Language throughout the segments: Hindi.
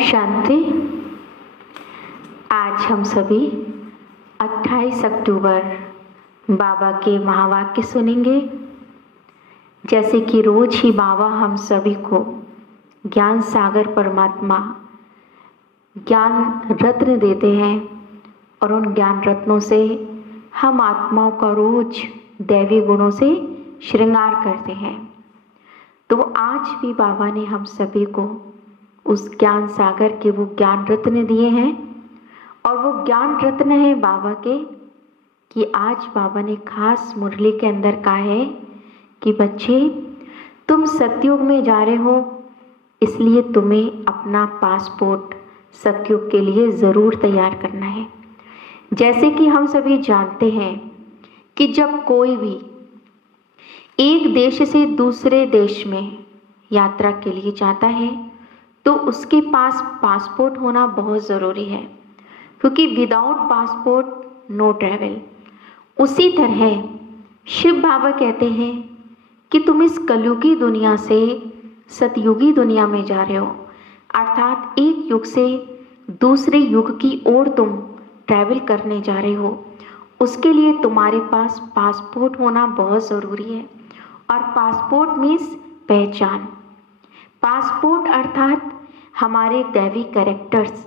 शांति। आज हम सभी 28 अक्टूबर बाबा के महावाक्य सुनेंगे। जैसे कि रोज ही बाबा हम सभी को ज्ञान सागर परमात्मा ज्ञान रत्न देते हैं और उन ज्ञान रत्नों से हम आत्माओं का रोज दैवी गुणों से श्रृंगार करते हैं। तो आज भी बाबा ने हम सभी को उस ज्ञान सागर के वो ज्ञान रत्न दिए हैं और वो ज्ञान रत्न है बाबा के कि आज बाबा ने खास मुरली के अंदर कहा है कि बच्चे तुम सतयुग में जा रहे हो, इसलिए तुम्हें अपना पासपोर्ट सतयुग के लिए ज़रूर तैयार करना है। जैसे कि हम सभी जानते हैं कि जब कोई भी एक देश से दूसरे देश में यात्रा के लिए जाता है तो उसके पास पासपोर्ट होना बहुत ज़रूरी है, क्योंकि विदाउट पासपोर्ट नो ट्रैवल। उसी तरह शिव बाबा कहते हैं कि तुम इस कलयुगी दुनिया से सतयुगी दुनिया में जा रहे हो, अर्थात एक युग से दूसरे युग की ओर तुम ट्रैवल करने जा रहे हो। उसके लिए तुम्हारे पास पासपोर्ट होना बहुत ज़रूरी है। और पासपोर्ट मीन्स पहचान। पासपोर्ट अर्थात हमारे दैवी कैरेक्टर्स।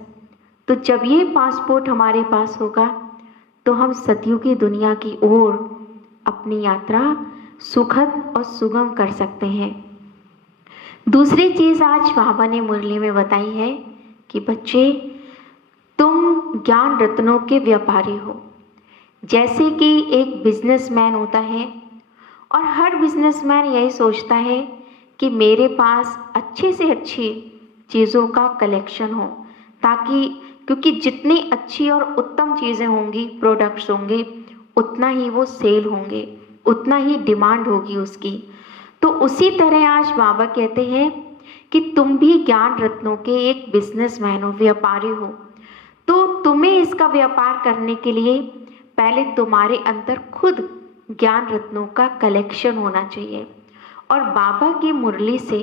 तो जब ये पासपोर्ट हमारे पास होगा तो हम सतयुगी दुनिया की ओर अपनी यात्रा सुखद और सुगम कर सकते हैं। दूसरी चीज़ आज बाबा ने मुरली में बताई है कि बच्चे तुम ज्ञान रत्नों के व्यापारी हो। जैसे कि एक बिजनेसमैन होता है और हर बिजनेसमैन यही सोचता है कि मेरे पास अच्छे से अच्छी चीज़ों का कलेक्शन हो, ताकि क्योंकि जितनी अच्छी और उत्तम चीज़ें होंगी, प्रोडक्ट्स होंगे, उतना ही वो सेल होंगे, उतना ही डिमांड होगी उसकी। तो उसी तरह आज बाबा कहते हैं कि तुम भी ज्ञान रत्नों के एक बिजनेसमैन हो, व्यापारी हो। तो तुम्हें इसका व्यापार करने के लिए पहले तुम्हारे अंदर खुद ज्ञान रत्नों का कलेक्शन होना चाहिए। और बाबा की मुरली से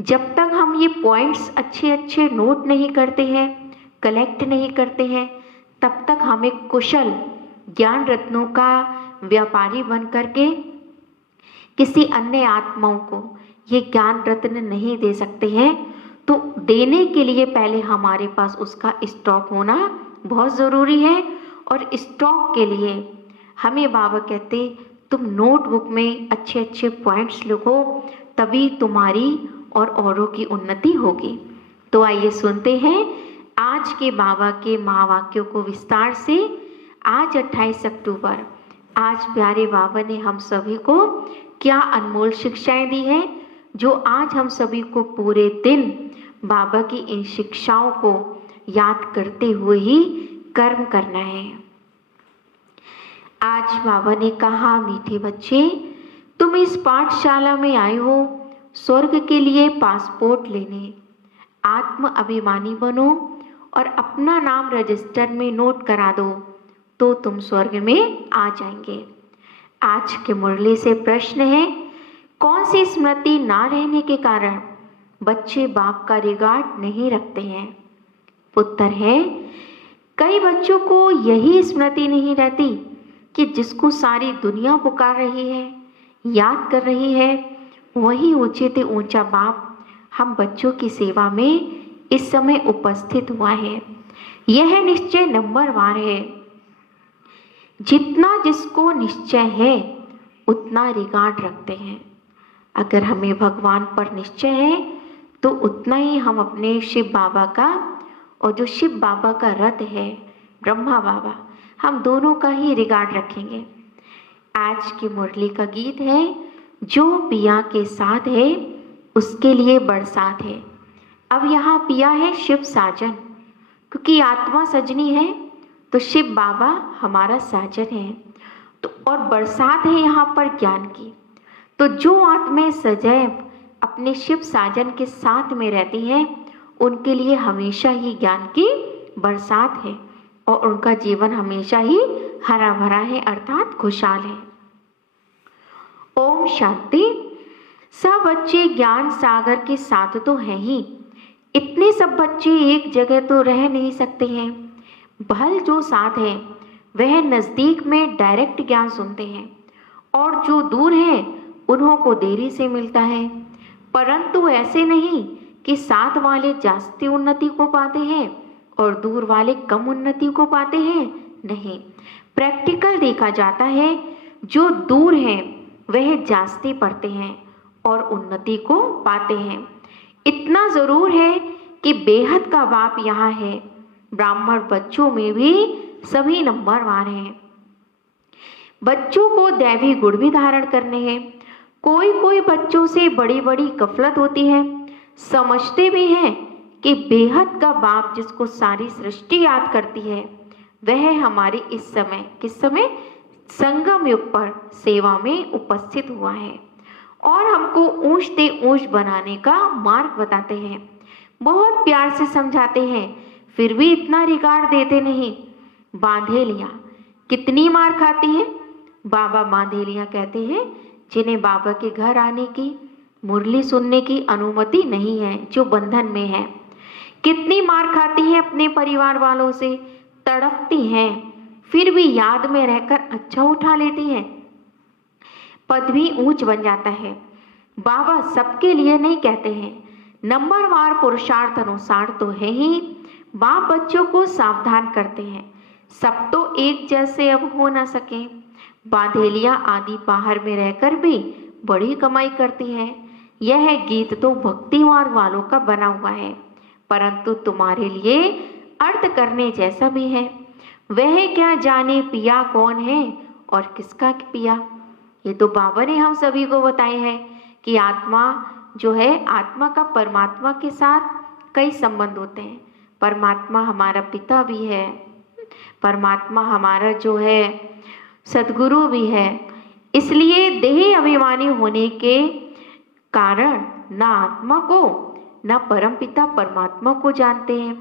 जब तक हम ये पॉइंट्स अच्छे अच्छे नोट नहीं करते हैं, कलेक्ट नहीं करते हैं, तब तक हम एक कुशल ज्ञान रत्नों का व्यापारी बन करके किसी अन्य आत्माओं को ये ज्ञान रत्न नहीं दे सकते हैं। तो देने के लिए पहले हमारे पास उसका स्टॉक होना बहुत ज़रूरी है। और स्टॉक के लिए हमें बाबा कहते तुम नोटबुक में अच्छे अच्छे पॉइंट्स लिखो, तभी तुम्हारी और औरों की उन्नति होगी। तो आइए सुनते हैं आज के बाबा के महावाक्यों को विस्तार से। आज 28 अक्टूबर, आज प्यारे बाबा ने हम सभी को क्या अनमोल शिक्षाएं दी हैं, जो आज हम सभी को पूरे दिन बाबा की इन शिक्षाओं को याद करते हुए ही कर्म करना है। आज बाबा ने कहा, मीठे बच्चे तुम इस पाठशाला में आए हो स्वर्ग के लिए पासपोर्ट लेने। आत्म अभिमानी बनो और अपना नाम रजिस्टर में नोट करा दो, तो तुम स्वर्ग में आ जाएंगे। आज के मुरली से प्रश्न है, कौन सी स्मृति ना रहने के कारण बच्चे बाप का रिगार्ड नहीं रखते हैं? उत्तर है, कई बच्चों को यही स्मृति नहीं रहती कि जिसको सारी दुनिया पुकार रही है, याद कर रही है, वही ऊंचे से ऊंचा बाप हम बच्चों की सेवा में इस समय उपस्थित हुआ है। यह निश्चय नंबरवार है। जितना जिसको निश्चय है उतना रिगार्ड रखते हैं। अगर हमें भगवान पर निश्चय है तो उतना ही हम अपने शिव बाबा का, और जो शिव बाबा का रथ है ब्रह्मा बाबा, हम दोनों का ही रिगार्ड रखेंगे। आज की मुरली का गीत है, जो पिया के साथ है उसके लिए बरसात है। अब यहाँ पिया है शिव साजन, क्योंकि आत्मा सजनी है तो शिव बाबा हमारा साजन है। तो और बरसात है यहाँ पर ज्ञान की। तो जो आत्माएं सदैव अपने शिव साजन के साथ में रहती हैं, उनके लिए हमेशा ही ज्ञान की बरसात है और उनका जीवन हमेशा ही हरा भरा है, अर्थात खुशहाल है। ओम शांति। सब बच्चे ज्ञान सागर के साथ तो हैं ही, इतने सब बच्चे एक जगह तो रह नहीं सकते हैं। भल जो साथ है वह नज़दीक में डायरेक्ट ज्ञान सुनते हैं और जो दूर हैं उन्हों को देरी से मिलता है। परंतु ऐसे नहीं कि साथ वाले जास्ती उन्नति को पाते हैं और दूर वाले कम उन्नति को पाते हैं। नहीं, प्रैक्टिकल देखा जाता है, जो दूर हैं वह जास्ती पढ़ते हैं और उन्नति को पाते हैं। इतना ज़रूर है कि बेहद का बाप यहाँ है। ब्राह्मण बच्चों में भी सभी नंबरवार हैं। बच्चों को दैवी गुण भी धारण करने हैं। कोई कोई बच्चों से बड़ी बड़ी गफलत होती है, समझते भी हैं कि बेहद का बाप जिसको सारी सृष्टि याद करती है वह हमारे इस समय, किस समय, संगम युग पर सेवा में उपस्थित हुआ है और हमको ऊंच से ऊंच बनाने का मार्ग बताते हैं। बहुत प्यार से समझाते हैं, फिर भी इतना रिगार्ड देते नहीं। बांधेलियाँ कितनी मार खाती है? बाबा बांधेलियाँ कहते हैं जिन्हें बाबा के घर आने की, मुरली सुनने की अनुमति नहीं है, जो बंधन में है। कितनी मार खाती है अपने परिवार वालों से, तड़पती हैं, फिर भी याद में रहकर अच्छा उठा लेती हैं, पद भी ऊंच बन जाता है। बाबा सबके लिए नहीं कहते हैं, नंबरवार पुरुषार्थ अनुसार तो है ही। बाप बच्चों को सावधान करते हैं, सब तो एक जैसे अब हो ना सके। बांधेलियाँ आदि बाहर में रहकर भी बड़ी कमाई करती हैं। यह गीत तो भक्ति मार्ग वालों का बना हुआ है, परंतु तुम्हारे लिए अर्थ करने जैसा भी है। वह क्या जाने पिया कौन है और किसका पिया। ये तो बाबा ने हम सभी को बताए हैं कि आत्मा जो है, आत्मा का परमात्मा के साथ कई संबंध होते हैं। परमात्मा हमारा पिता भी है, परमात्मा हमारा जो है सद्गुरु भी है। इसलिए देही अभिमानी होने के कारण न आत्मा को न परमपिता परमात्मा को जानते हैं।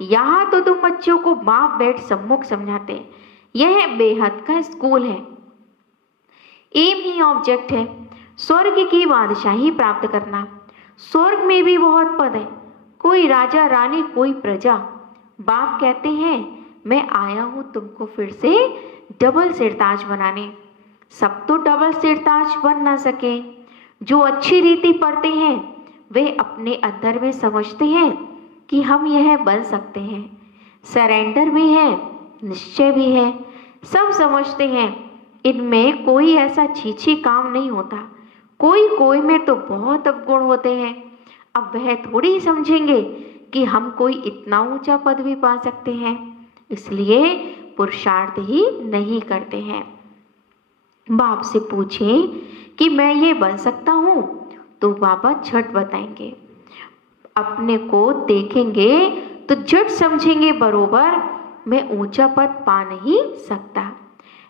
यहाँ तो तुम बच्चों को बाप बैठ सम्मुख समझाते हैं। यह बेहद का स्कूल है। एम ही ऑब्जेक्ट है, स्वर्ग की बादशाही प्राप्त करना। स्वर्ग में भी बहुत पद है, कोई राजा रानी कोई प्रजा। बाप कहते हैं मैं आया हूँ तुमको फिर से डबल सिरताज बनाने। सब तो डबल सिरताज बन ना सके। जो अच्छी रीति पढ़ते हैं वे अपने अंदर में समझते हैं कि हम यह बन सकते हैं। सरेंडर भी है, निश्चय भी है, सब समझते हैं। इनमें कोई ऐसा छीछी काम नहीं होता। कोई कोई में तो बहुत अवगुण होते हैं। अब वह थोड़ी समझेंगे कि हम कोई इतना ऊंचा पद भी पा सकते हैं, इसलिए पुरुषार्थ ही नहीं करते हैं। बाप से पूछें कि मैं ये बन सकता हूँ तो बाबा झट बताएंगे। अपने को देखेंगे तो झट समझेंगे बरोबर मैं ऊंचा पद पा नहीं सकता।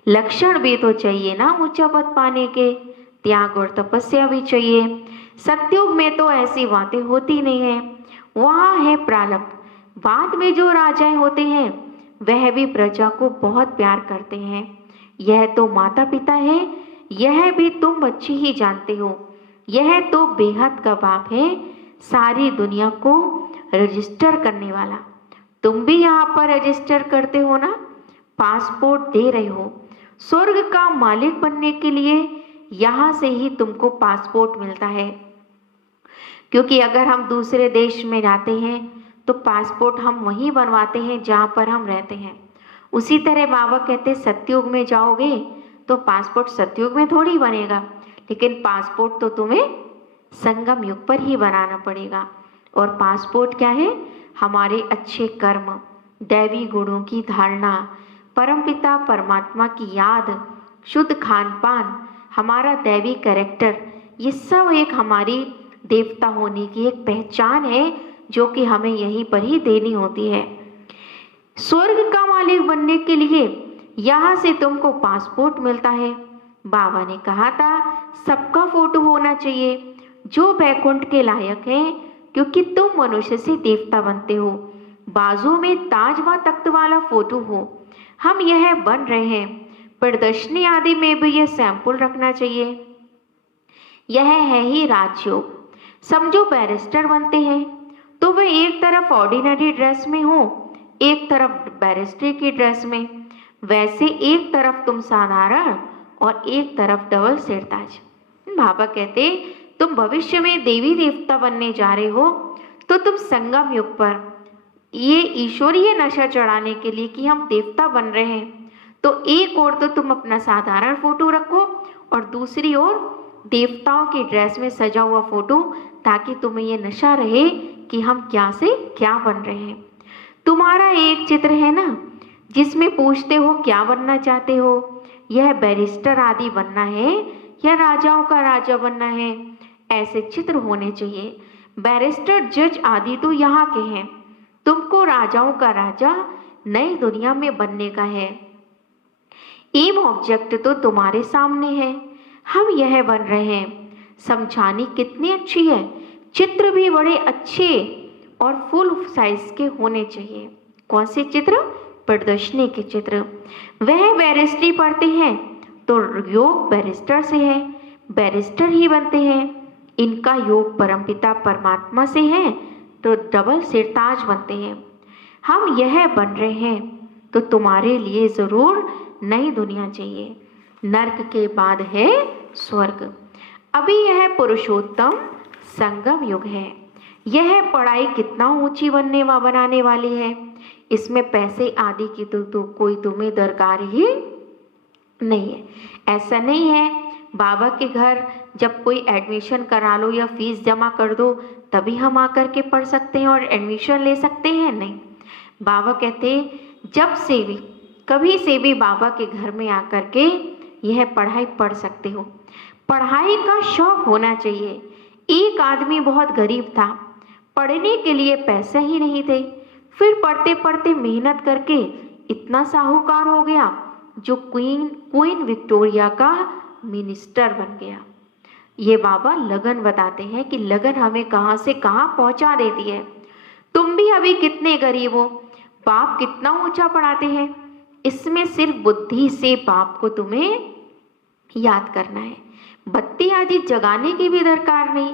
लक्षण भी तो चाहिए ना ऊंचा पद पाने के, त्याग और तपस्या भी चाहिए। सत्युग में तो ऐसी बातें होती नहीं है, वहाँ है प्रारब्ध। बाद में जो राजाएं होते हैं वह भी प्रजा को बहुत प्यार करते हैं। यह तो माता पिता है, यह भी तुम बच्चे ही जानते हो। यह तो बेहद का बाप है, सारी दुनिया को रजिस्टर करने वाला। तुम भी यहाँ पर रजिस्टर करते हो ना, पासपोर्ट दे रहे हो। स्वर्ग का मालिक बनने के लिए यहाँ से ही तुमको पासपोर्ट मिलता है, क्योंकि अगर हम दूसरे देश में जाते हैं तो पासपोर्ट हम वहीं बनवाते हैं जहाँ पर हम रहते हैं। उसी तरह बाबा कहते सतयुग में जाओगे तो पासपोर्ट सतयुग में थोड़ी बनेगा, लेकिन पासपोर्ट तो तुम्हें संगम युग पर ही बनाना पड़ेगा। और पासपोर्ट क्या है? हमारे अच्छे कर्म, दैवी गुणों की धारणा, परमपिता परमात्मा की याद, शुद्ध खान पान, हमारा दैवी कैरेक्टर, ये सब एक हमारी देवता होने की एक पहचान है जो कि हमें यहीं पर ही देनी होती है। स्वर्ग का मालिक बनने के लिए यहाँ से तुमको पासपोर्ट मिलता है। बाबा ने कहा था सबका फोटो होना चाहिए जो बैकुंठ के लायक है, क्योंकि तुम मनुष्य से देवता बनते हो। बाजू में ताज व तख्त वाला फोटो हो। हम यह बन रहे हैं, प्रदर्शनी आदि में भी यह सैंपल रखना चाहिए। यह है ही राजयोग। समझो बैरिस्टर बनते हैं तो वह एक तरफ ऑर्डिनरी ड्रेस में हो, एक तरफ बैरिस्ट्री की ड्रेस में, वैसे एक तरफ तुम साधारण और एक तरफ डबल सिरताज। बाबा कहते तुम भविष्य में देवी देवता बनने जा रहे हो, तो तुम संगम युग पर ये ईश्वरीय नशा चढ़ाने के लिए कि हम देवता बन रहे हैं, तो एक ओर तो तुम अपना साधारण फोटो रखो और दूसरी ओर देवताओं की ड्रेस में सजा हुआ फोटो, ताकि तुम्हें ये नशा रहे कि हम क्या से क्या बन रहे हैं। तुम्हारा एक चित्र है ना जिसमें पूछते हो क्या बनना चाहते हो, यह बैरिस्टर आदि बनना है या राजाओं का राजा बनना है, ऐसे चित्र होने चाहिए। बैरिस्टर जज आदि तो यहाँ के हैं, तुमको राजाओं का राजा नई दुनिया में बनने का है। एम ऑब्जेक्ट तो तुम्हारे सामने है, हम यह बन रहे हैं। समझानी कितनी अच्छी है, चित्र भी बड़े अच्छे और फुल साइज के होने चाहिए। कौन से चित्र? प्रदर्शनी के चित्र। वह बैरिस्ट्री पढ़ते हैं तो योग बैरिस्टर से है, बैरिस्टर ही बनते हैं। इनका योग परमपिता परमात्मा से है तो डबल सिरताज बनते हैं। हम यह बन रहे हैं तो तुम्हारे लिए जरूर नई दुनिया चाहिए। नर्क के बाद है स्वर्ग। अभी यह पुरुषोत्तम संगम युग है। यह पढ़ाई कितना ऊंची बनाने वाली है, इसमें पैसे आदि की तो कोई तुम्हें दरकार ही नहीं है। ऐसा नहीं है बाबा के घर जब कोई एडमिशन करा लो या फीस जमा कर दो तभी हम आकर के पढ़ सकते हैं और एडमिशन ले सकते हैं, नहीं। बाबा कहते जब से भी कभी से भी बाबा के घर में आकर के यह पढ़ाई पढ़ सकते हो। पढ़ाई का शौक होना चाहिए। एक आदमी बहुत गरीब था, पढ़ने के लिए पैसे ही नहीं थे, फिर पढ़ते पढ़ते मेहनत करके इतना साहूकार हो गया जो क्वीन विक्टोरिया का मिनिस्टर बन गया। ये बाबा लगन बताते हैं कि लगन हमें कहाँ से कहाँ पहुँचा देती है। तुम भी अभी कितने गरीब हो, बाप कितना ऊंचा पढ़ाते हैं। इसमें सिर्फ बुद्धि से बाप को तुम्हें याद करना है, बत्ती आदि जगाने की भी दरकार नहीं,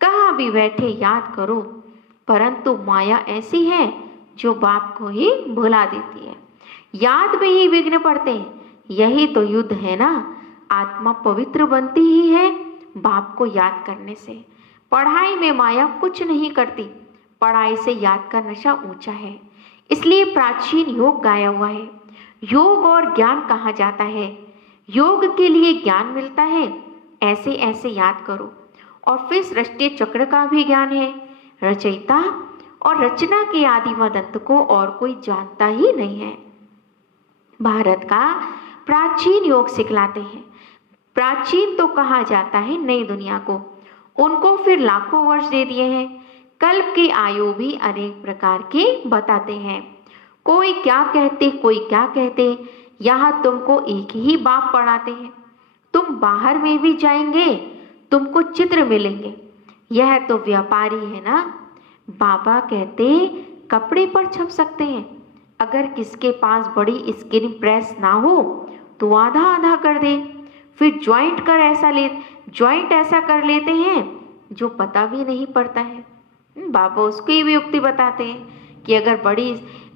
कहाँ भी बैठे याद करो। परंतु माया ऐसी है जो बाप को ही भुला देती है, याद में ही विघ्न पड़ते हैं। यही तो युद्ध है ना, आत्मा पवित्र बनती ही है बाप को याद करने से। पढ़ाई में माया कुछ नहीं करती, पढ़ाई से याद का नशा ऊंचा है। इसलिए प्राचीन योग गाया हुआ है। योग और ज्ञान कहा जाता है, योग के लिए ज्ञान मिलता है, ऐसे ऐसे याद करो। और फिर सृष्टि चक्र का भी ज्ञान है। रचयिता और रचना के आदि मदंत को और कोई जानता ही नहीं है। भारत का प्राचीन योग सिखलाते हैं। प्राचीन तो कहा जाता है नई दुनिया को, उनको फिर लाखों वर्ष दे दिए हैं। कल्प की आयु भी अनेक प्रकार की बताते हैं। कोई क्या कहते कोई क्या कहते, यहाँ तुमको एक ही बाप पढ़ाते हैं। तुम बाहर में भी जाएंगे तुमको चित्र मिलेंगे, यह तो व्यापारी है ना। बाबा कहते कपड़े पर छप सकते हैं, अगर किसके पास बड़ी स्क्रीन प्रेस ना हो तो आधा आधा कर दे। फिर ज्वाइंट ऐसा कर लेते हैं जो पता भी नहीं पड़ता है। बाबा उसकी भी युक्ति बताते हैं कि अगर बड़ी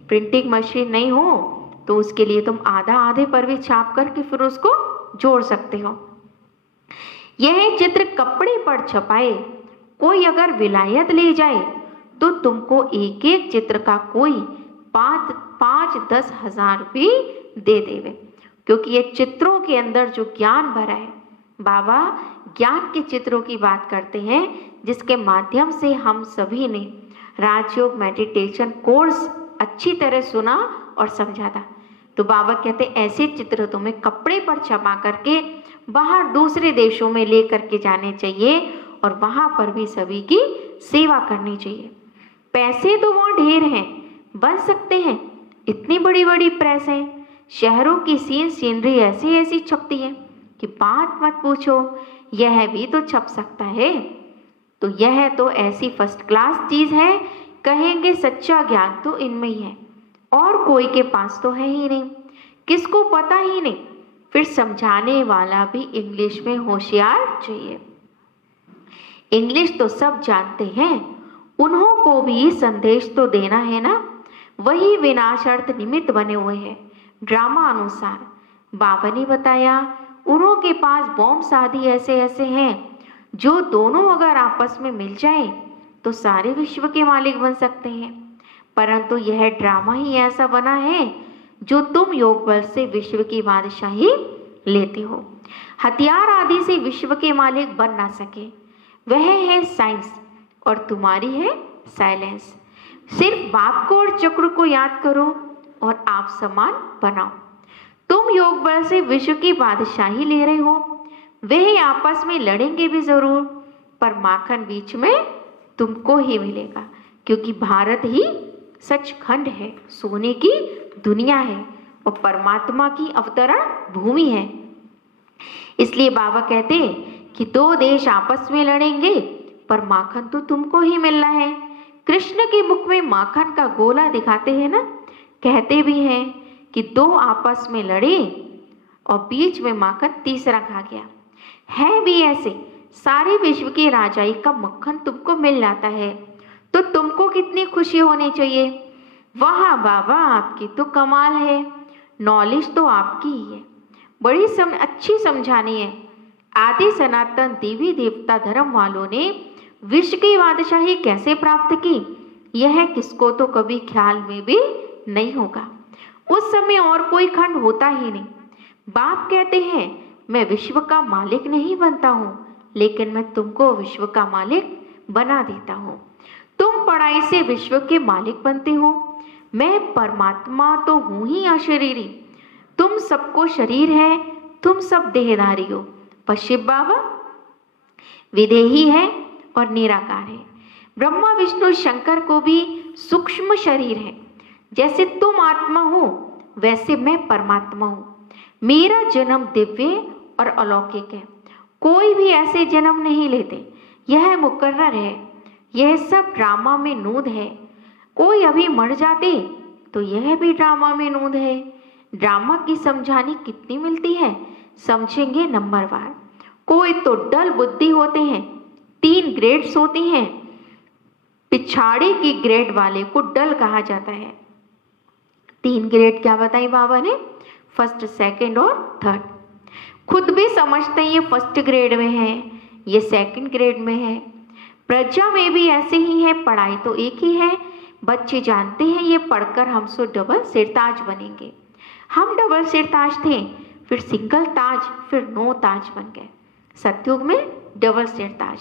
प्रिंटिंग मशीन नहीं हो तो उसके लिए तुम आधा आधे पर भी छाप करके फिर उसको जोड़ सकते हो। यह चित्र कपड़े पर छपाए कोई अगर विलायत ले जाए तो तुमको एक एक चित्र का कोई 5-10 हजार भी दे देवे, क्योंकि ये चित्रों के अंदर जो ज्ञान भरा है। बाबा ज्ञान के चित्रों की बात करते हैं जिसके माध्यम से हम सभी ने राजयोग मेडिटेशन कोर्स अच्छी तरह सुना और समझा था। तो बाबा कहते ऐसे चित्र तुम्हें कपड़े पर छपा करके बाहर दूसरे देशों में ले करके जाने चाहिए और वहाँ पर भी सभी की सेवा करनी चाहिए। पैसे तो वहाँ ढेर हैं, बन सकते हैं, इतनी बड़ी बड़ी प्रेस हैं, शहरों की सीनरी ऐसी ऐसी छपती है कि बात मत पूछो। यह भी तो छप सकता है, तो यह तो ऐसी फर्स्ट क्लास चीज़ है, कहेंगे सच्चा ज्ञान तो इनमें ही है और कोई के पास तो है ही नहीं, किसको पता ही नहीं। फिर समझाने वाला भी इंग्लिश में होशियार चाहिए। इंग्लिश तो सब जानते हैं, उन्हों को भी संदेश तो देना है ना, वही विनाशार्थ निमित्त बने हुए हैं। ड्रामा अनुसार बाबा ने बताया उन्हों के पास बॉम्ब आदि ऐसे ऐसे हैं जो दोनों अगर आपस में मिल जाए तो सारे विश्व के मालिक बन सकते हैं, परंतु यह ड्रामा ही ऐसा बना है जो तुम योग बल से विश्व की बादशाही लेते हो। हथियार आदि से विश्व के मालिक बन ना सके, वह है साइंस और तुम्हारी है साइलेंस। सिर्फ बाप को और चक्र को याद करो और आप समान बनाओ। तुम योग बल से विश्व की बादशाही ले रहे हो, वे आपस में लड़ेंगे भी जरूर, पर माखन बीच में तुमको ही मिलेगा, क्योंकि भारत ही सचखंड है, सोने की दुनिया है और परमात्मा की अवतरण भूमि है। इसलिए बाबा कहते कि दो देश आपस में लड़ेंगे पर माखन तो तुमको ही मिलना है। कृष्ण के मुख में माखन का गोला दिखाते हैं ना, कहते भी हैं कि दो आपस में लड़े और बीच में माखन तीसरा खा गया। है भी ऐसे, सारे विश्व की राजाई का मक्खन तुमको मिल जाता है तो तुमको कितनी खुशी होनी चाहिए। वाह बाबा, आपकी तो कमाल है, नॉलेज तो आपकी ही है, बड़ी अच्छी समझानी है। आदि सनातन देवी देवता धर्म वालों ने विश्व की बादशाही कैसे प्राप्त की, यह किसको तो कभी ख्याल में भी नहीं होगा। उस समय और कोई खंड होता ही नहीं। बाप कहते हैं मैं विश्व का मालिक नहीं बनता हूँ, लेकिन मैं तुमको विश्व का मालिक बना देता हूँ। तुम पढ़ाई से विश्व के मालिक बनते हो, मैं परमात्मा तो हूँ ही अशरीरी, तुम सबको शरीर है, तुम सब देहधारी हो। पर शिव बाबा विदेही है और निराकार है। ब्रह्मा विष्णु शंकर को भी सूक्ष्म शरीर है। जैसे तुम आत्मा हो वैसे मैं परमात्मा हूँ। मेरा जन्म दिव्य और अलौकिक है, कोई भी ऐसे जन्म नहीं लेते, यह मुकर्रर है। यह सब ड्रामा में नूद है। कोई अभी मर जाते तो यह भी ड्रामा में नूद है। ड्रामा की समझानी कितनी मिलती है, समझेंगे नंबरवार। कोई तो डल बुद्धि होते हैं, 3 ग्रेड्स होती हैं, पिछाड़ी की ग्रेड वाले को डल कहा जाता है। 3 ग्रेड क्या बताई बाबा ने, फर्स्ट, सेकंड और थर्ड। खुद भी समझते हैं ये फर्स्ट ग्रेड में है, ये सेकंड ग्रेड में है। प्रजा में भी ऐसे ही है, पढ़ाई तो एक ही है। बच्चे जानते हैं ये पढ़कर हम सो डबल सिरताज बनेंगे। हम डबल सिरताज थे, फिर सिंगल ताज, फिर 9 ताज बन गए। सतयुग में डबल सिरताज,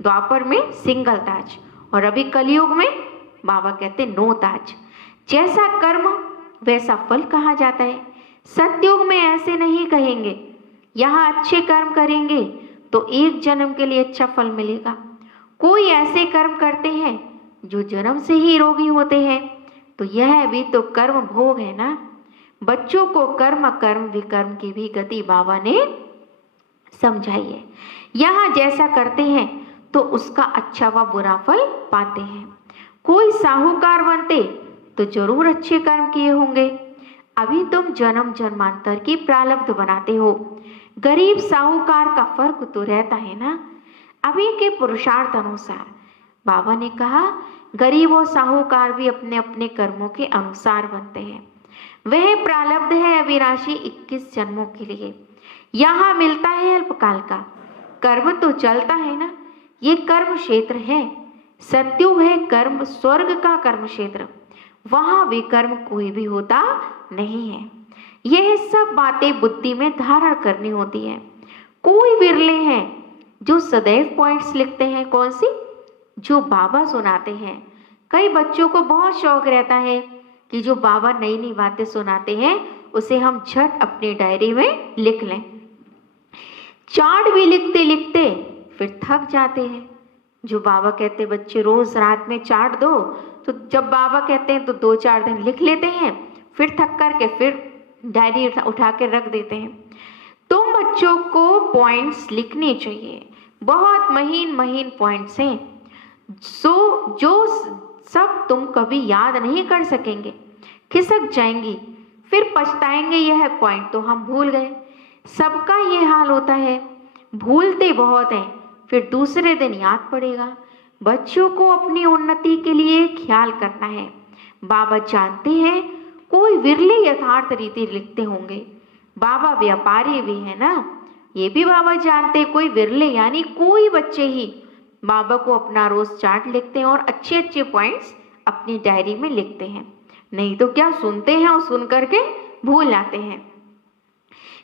द्वापर में सिंगल ताज और अभी कलयुग में बाबा कहते 9 ताज। जैसा कर्म वैसा फल कहा जाता है। सतयुग में ऐसे नहीं कहेंगे, यहाँ अच्छे कर्म करेंगे तो एक जन्म के लिए अच्छा फल मिलेगा। कोई ऐसे कर्म करते हैं जो जन्म से ही रोगी होते हैं, तो यह भी तो कर्म भोग है ना। बच्चों को कर्म कर्म विकर्म की भी गति बाबा ने समझाई है। यहाँ जैसा करते हैं तो उसका अच्छा व बुरा फल पाते हैं। कोई साहूकार बनते तो जरूर अच्छे कर्म किए होंगे। अभी तुम जन्म जन्मांतर की प्रारब्ध बनाते हो। गरीब साहूकार का फर्क तो रहता है ना, अभी के पुरुषार्थ अनुसार। बाबा ने कहा गरीब और साहूकार भी अपने अपने कर्मों के अनुसार बनते हैं। वह प्रारब्ध है अविनाशी 21 जन्मों के लिए। यहाँ मिलता है अल्पकाल का, कर्म तो चलता है ना, ये कर्म क्षेत्र है। सत्युग है कर्म स्वर्ग का कर्म क्षेत्र, वहां विकर्म कोई भी होता नहीं है। यह सब बातें बुद्धि में धारण करनी होती है। कोई विरले हैं जो सदैव पॉइंट्स लिखते हैं, कौन सी, जो बाबा सुनाते हैं। कई बच्चों को बहुत शौक रहता है कि जो बाबा नई नई बातें सुनाते हैं उसे हम झट अपनी डायरी में लिख लें। चार्ट भी लिखते लिखते फिर थक जाते हैं। जो बाबा कहते बच्चे रोज रात में चार्ट दो, तो जब बाबा कहते हैं तो 2-4 दिन लिख लेते हैं, फिर थक करके फिर डायरी उठा के रख देते हैं। तुम बच्चों को पॉइंट्स लिखने चाहिए, बहुत महीन महीन पॉइंट्स हैं जो सब तुम कभी याद नहीं कर सकेंगे, खिसक जाएंगी, फिर पछताएंगे यह पॉइंट तो हम भूल गए। सबका ये हाल होता है, भूलते बहुत हैं, फिर दूसरे दिन याद पड़ेगा। बच्चों को अपनी उन्नति के लिए ख्याल करना है। बाबा जानते हैं कोई विरले यथार्थ रीति लिखते होंगे, बाबा व्यापारी भी है ना, ये भी बाबा जानते, कोई विरले यानी कोई बच्चे ही बाबा को अपना रोज चार्ट लिखते हैं और अच्छे अच्छे पॉइंट्स अपनी डायरी में लिखते हैं। नहीं तो क्या सुनते हैं और सुन करके भूल जाते हैं,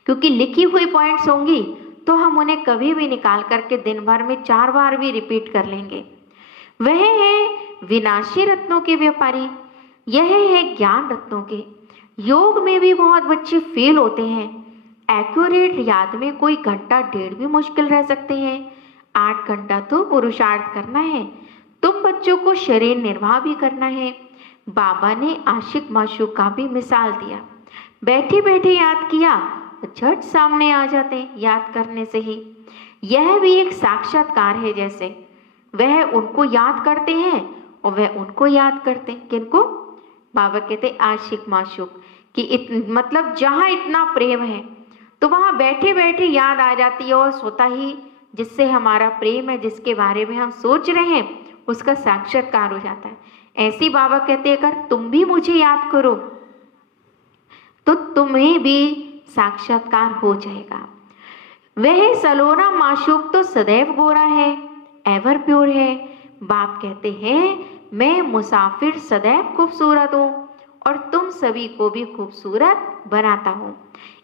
क्योंकि लिखी हुई पॉइंट्स होंगी तो हम उन्हें कभी भी निकाल करके दिन भर में 4 बार भी रिपीट कर लेंगे। वह है विनाशी रत्नों के व्यापारी, यह है ज्ञान रत्नों के। योग में भी बहुत बच्चे फेल होते हैं। एक्यूरेट याद में कोई घंटा डेढ़ भी मुश्किल रह सकते हैं, 8 घंटा तो पुरुषार्थ करना है। तुम बच्चों को शरीर निर्वाह भी करना है। बाबा ने आशिक माशूक का भी मिसाल दिया, बैठे बैठे याद किया, झट सामने आ जाते हैं याद करने से ही। यह भी एक साक्षात्कार है, जैसे वह उनको याद करते हैं और वह उनको याद करते हैं। किनको? बाबा कहते आशिक माशूक कि मतलब जहाँ इतना प्रेम है तो वहाँ बैठे बैठे याद आ जाती है, और स्वतः ही जिससे हमारा प्रेम है, जिसके बारे में हम सोच रहे हैं, उसका साक्षात्कार हो जाता है। ऐसी बाबा कहते हैं अगर तुम भी मुझे याद करो तो तुम्हें भी साक्षात्कार हो जाएगा। वह सलोना माशूक तो सदैव गोरा है, एवर प्योर है। बाप कहते हैं मैं मुसाफिर सदैव खूबसूरत हूँ और तुम सभी को भी खूबसूरत बनाता हूँ।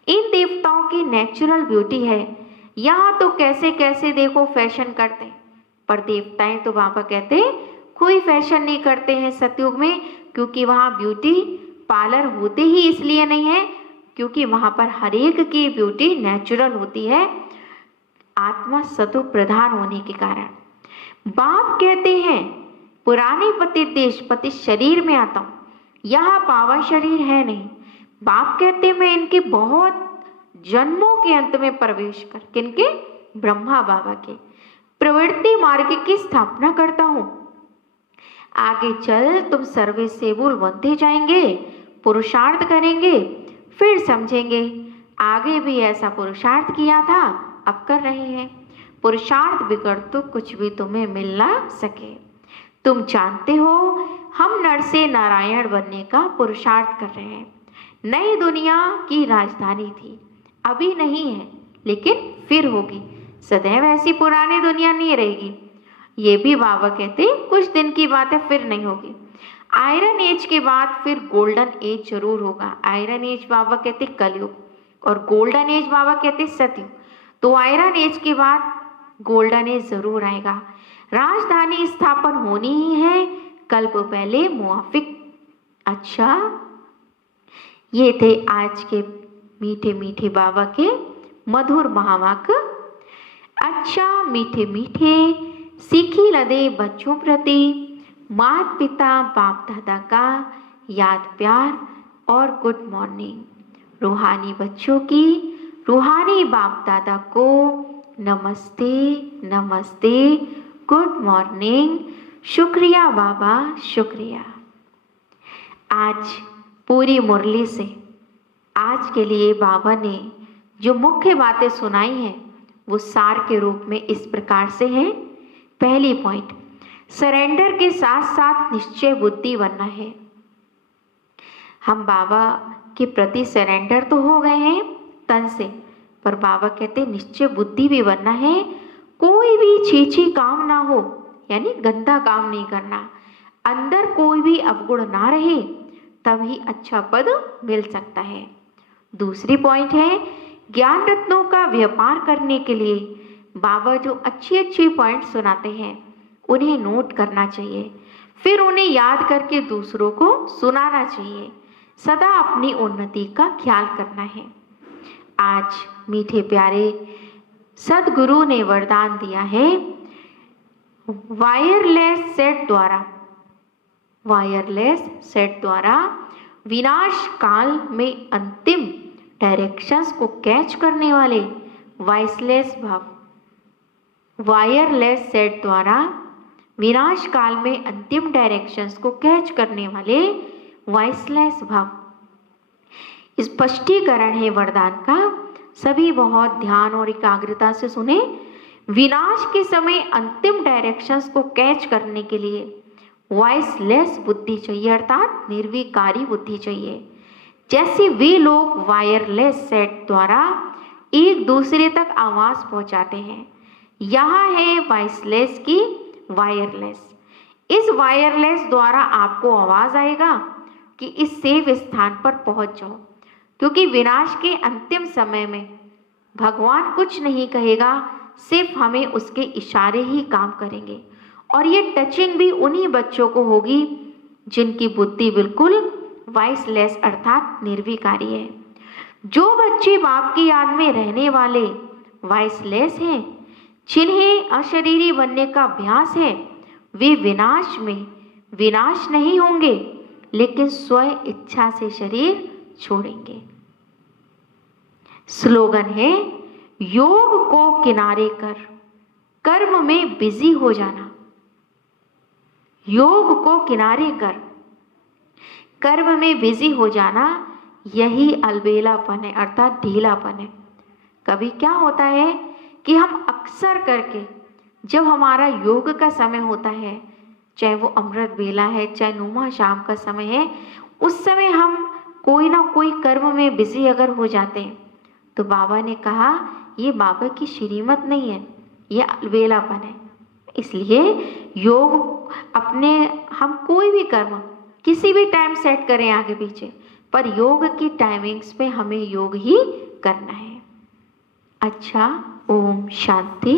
इन देवताओं की नेचुरल ब्यूटी है। यहाँ तो कैसे कैसे देखो फैशन करते हैं, पर देवताएं तो बाबा कहते हैं कोई फैशन नहीं करते हैं सतयुग में, क्योंकि वहाँ ब्यूटी पार्लर होते ही इसलिए नहीं है क्योंकि वहाँ पर हर एक की ब्यूटी नेचुरल होती है, आत्मा सतो प्रधान होने के कारण। बाप कहते हैं पुराने पति देश पति शरीर में आता हूँ, यहाँ पावन शरीर है नहीं। बाप कहते मैं इनके बहुत जन्मों के अंत में प्रवेश कर, किनके? ब्रह्मा बाबा के प्रवृत्ति मार्ग की स्थापना करता हूँ। आगे चल तुम सर्वे सेबुल बनते जाएंगे, पुरुषार्थ करेंगे, फिर समझेंगे आगे भी ऐसा पुरुषार्थ किया था, अब कर रहे हैं। पुरुषार्थ बिगड़ तो कुछ भी तुम्हें मिल ना सके। तुम जानते हो हम नर से नारायण बनने का पुरुषार्थ कर रहे हैं। नई दुनिया की राजधानी थी, अभी नहीं है लेकिन फिर होगी। सदैव ऐसी पुरानी दुनिया नहीं रहेगी, ये भी बाबा कहते कुछ दिन की बात है, फिर नहीं होगी। आयरन एज के बाद फिर गोल्डन एज जरूर होगा। आयरन एज बाबा कहते कलयुग और गोल्डन एज बाबा कहते सतयुग। तो आयरन एज के बाद गोल्डन एज जरूर आएगा। राजधानी स्थापन होनी ही है, कल्प पहले मुआफिक। अच्छा, ये थे आज के मीठे मीठे बाबा के मधुर महावाक्य। अच्छा मीठे मीठे सीखी लदे बच्चों प्रति माता पिता बाप दादा का याद प्यार और गुड मॉर्निंग। रूहानी बच्चों की रूहानी बाप दादा को नमस्ते नमस्ते, गुड मॉर्निंग, शुक्रिया बाबा शुक्रिया। आज पूरी मुरली से आज के लिए बाबा ने जो मुख्य बातें सुनाई हैं वो सार के रूप में इस प्रकार से हैं। पहली पॉइंट, सरेंडर के साथ साथ निश्चय बुद्धि बनना है। हम बाबा के प्रति सरेंडर तो हो गए हैं तन से, पर बाबा कहते निश्चय बुद्धि भी बनना है। कोई भी छीछी काम ना हो, यानी गंदा काम नहीं करना, अंदर कोई भी अवगुण ना रहे, तभी अच्छा पद मिल सकता है। दूसरी पॉइंट है ज्ञान रत्नों का व्यापार करने के लिए बाबा जो अच्छी अच्छी पॉइंट सुनाते हैं उन्हें नोट करना चाहिए, फिर उन्हें याद करके दूसरों को सुनाना चाहिए। सदा अपनी उन्नति का ख्याल करना है। आज मीठे प्यारे सदगुरु ने वरदान दिया है वायरलेस सेट द्वारा विनाश काल में अंतिम डायरेक्शंस को कैच करने वाले वायरलेस सेट द्वारा विनाश काल में अंतिम डायरेक्शंस को कैच करने वाले वॉइसलेस भाव स्पष्टीकरण है वरदान का। सभी बहुत ध्यान और एकाग्रता से सुने। विनाश के समय अंतिम डायरेक्शंस को कैच करने के लिए वॉइसलेस बुद्धि चाहिए, अर्थात निर्विकारी बुद्धि चाहिए। जैसे वे लोग वायरलेस सेट द्वारा एक दूसरे तक आवाज पहुंचाते हैं, यहाँ है वॉइसलेस की वायरलेस। इस वायरलेस द्वारा आपको आवाज आएगा कि इस सेफ स्थान पर पहुंच जाओ, क्योंकि विनाश के अंतिम समय में भगवान कुछ नहीं कहेगा, सिर्फ हमें उसके इशारे ही काम करेंगे। और ये टचिंग भी उन्हीं बच्चों को होगी जिनकी बुद्धि बिल्कुल वॉइसलेस अर्थात निर्विकारी है। जो बच्चे बाप की याद में रहने वाले वॉइसलेस हैं, जिन्हें अशरीरी बनने का अभ्यास है, वे विनाश में विनाश नहीं होंगे, लेकिन स्वयं इच्छा से शरीर छोड़ेंगे। स्लोगन है, योग को किनारे कर कर्म में बिजी हो जाना। योग को किनारे कर कर्म में बिजी हो जाना, यही अलबेलापन है अर्थात ढीलापन है। कभी क्या होता है कि हम अक्सर करके जब हमारा योग का समय होता है, चाहे वो अमृत बेला है, चाहे नुमा शाम का समय है, उस समय हम कोई ना कोई कर्म में बिजी अगर हो जाते हैं, तो बाबा ने कहा ये बाबा की श्रीमत नहीं है, ये अलबेलापन है। इसलिए योग अपने हम कोई भी कर्म किसी भी टाइम सेट करें आगे पीछे, पर योग की टाइमिंग्स पे हमें योग ही करना है। अच्छा, ओम शांति।